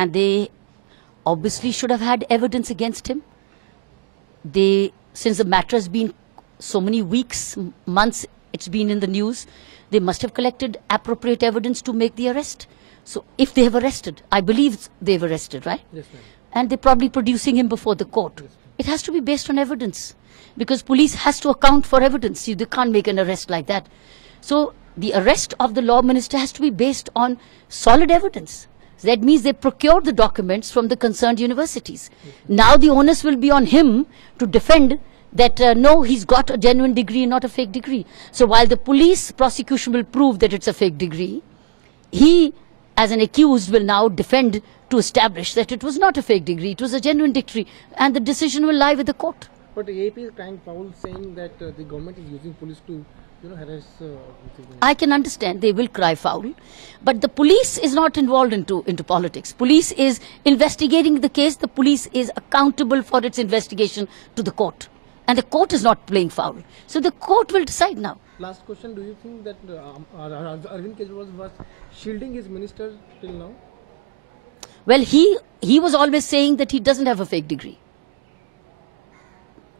and they obviously should have had evidence against him. Since the matter has been so many weeks, months, it's been in the news, they must have collected appropriate evidence to make the arrest. So if they have arrested, I believe they've arrested, right? Yes, ma'am. And they're probably producing him before the court. Yes, it has to be based on evidence, because police has to account for evidence. They can't make an arrest like that. So the arrest of the law minister has to be based on solid evidence. That means they procured the documents from the concerned universities. Now the onus will be on him to defend that no, he's got a genuine degree, not a fake degree. So while the police prosecution will prove that it's a fake degree, he, as an accused, will now defend to establish that it was not a fake degree, it was a genuine degree, and the decision will lie with the court. But the AP is crying foul, saying that the government is using police to, harass. I can understand they will cry foul, but the police is not involved into politics. Police is investigating the case. The police is accountable for its investigation to the court, and the court is not playing foul. So the court will decide now. Last question: do you think that Arvind Kejriwal was shielding his minister till now? Well, he was always saying that he doesn't have a fake degree.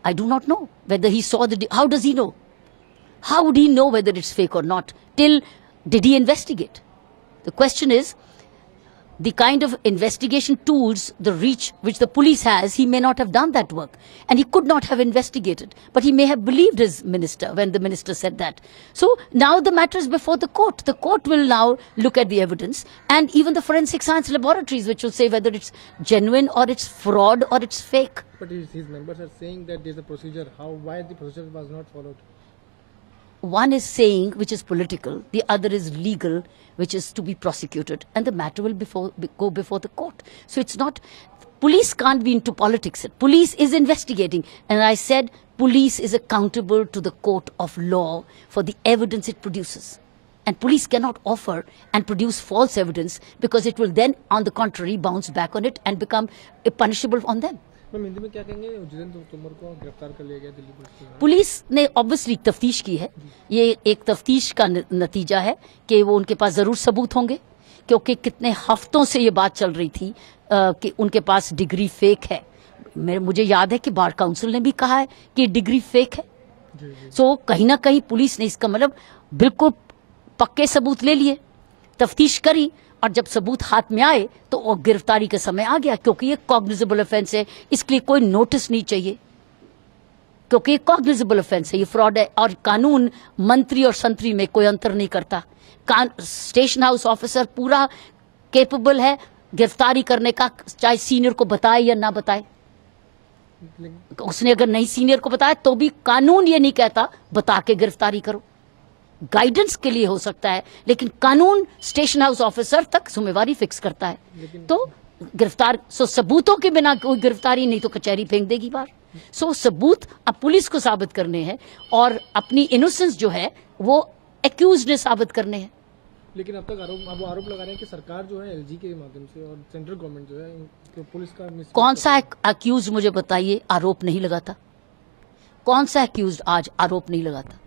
I do not know whether he saw the. How does he know? How would he know whether it's fake or not? Did he investigate? The question is, the kind of investigation tools, the reach which the police has, he may not have done that work. And he could not have investigated. But he may have believed his minister when the minister said that. So now the matter is before the court. The court will now look at the evidence. And even the forensic science laboratories, which will say whether it's genuine or it's fraud or it's fake. But his members are saying that there's a procedure. Why the procedure was not followed? One is saying, which is political, the other is legal, which is to be prosecuted, and the matter will go before the court. So it's not, police can't be into politics. Police is investigating, and I said police is accountable to the court of law for the evidence it produces. And police cannot offer and produce false evidence, because it will then, on the contrary, bounce back on it and become punishable on them. Hindi में क्या कहेंगे? जितेंद्र तोमर को गिरफ्तार कर लिया गया Delhi police ने obviously तफ्तीश की है। ये एक तफ्तीश का नतीजा है कि वो उनके पास जरूर सबूत होंगे, क्योंकि कितने हफ्तों से ये बात चल रही थी कि उनके पास डिग्री फेक है। मुझे याद है कि बार काउंसिल ने भी कहा है कि डिग्री फेक है। सो कहीं ना कहीं पुलिस ने इसका मतलब बिल्कुल पक्के सबूत ले लिए, तफ्तीश करी, और जब सबूत हाथ में आए तो गिरफ्तारी का समय आ गया, क्योंकि ये कॉग्निजेबल ऑफेंस है। इसके लिए कोई नोटिस नहीं चाहिए, क्योंकि ये कॉग्निजेबल ऑफेंस है, ये फ्रॉड है। और कानून मंत्री और संतरी में कोई अंतर नहीं करता। स्टेशन हाउस ऑफिसर पूरा कैपेबल है गिरफ्तारी करने का, चाहे सीनियर को बताए या ना बताए। उसने अगर नहीं सीनियर को बताया तो भी कानून ये नहीं कहता बता के गिरफ्तारी करो। गाइडेंस के लिए हो सकता है, लेकिन कानून स्टेशन हाउस ऑफिसर तक जिम्मेवारी फिक्स करता है। तो गिरफ्तार सबूतों के बिना कोई गिरफ्तारी नहीं तो कचहरी फेंक देगी बाहर। सबूत अब पुलिस को साबित करने हैं, और अपनी इनोसेंस जो है वो एक्यूज ने साबित करने हैं। लेकिन अब तक आरोप लगा रहे हैं कि सरकार जो है एलजी के माध्यम से और सेंट्रल गवर्नमेंट जो है पुलिस का कौन सा एक्यूज मुझे बताइए आरोप नहीं लगाता? कौन सा एक्यूज आज आरोप नहीं लगाता?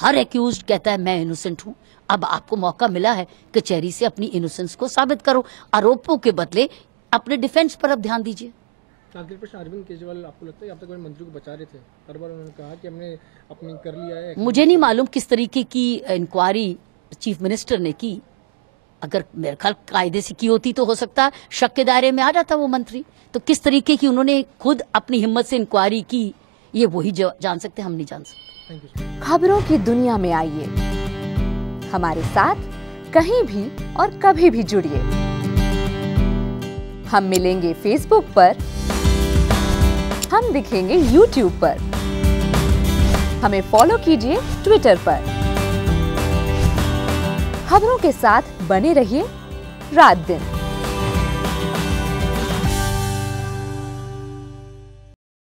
हर एक्यूज कहता है मैं इनोसेंट हूं। अब आपको मौका मिला है कचहरी से अपनी इनोसेंस को साबित करो, आरोपों के बदले अपने डिफेंस पर अब ध्यान दीजिए। आखिरी प्रश्न, अरविंद केजरीवाल आपको लगता है अब तक मंत्री को बचा रहे थे? हर बार उन्होंने कहा कि हमने अपनी कर लिया है। मुझे नहीं मालूम किस तरीके की इंक्वायरी चीफ मिनिस्टर ने की। अगर मेरे ख्याल कायदे से की होती तो हो सकता है शक के दायरे में आ जाता वो मंत्री। तो किस तरीके की उन्होंने खुद अपनी हिम्मत से इंक्वायरी की, ये वही जान सकते, हम नहीं जान सकते। खबरों की दुनिया में आइए, हमारे साथ कहीं भी और कभी भी जुड़िए। हम मिलेंगे फेसबुक पर, हम दिखेंगे यूट्यूब पर, हमें फॉलो कीजिए ट्विटर पर। खबरों के साथ बने रहिए रात दिन।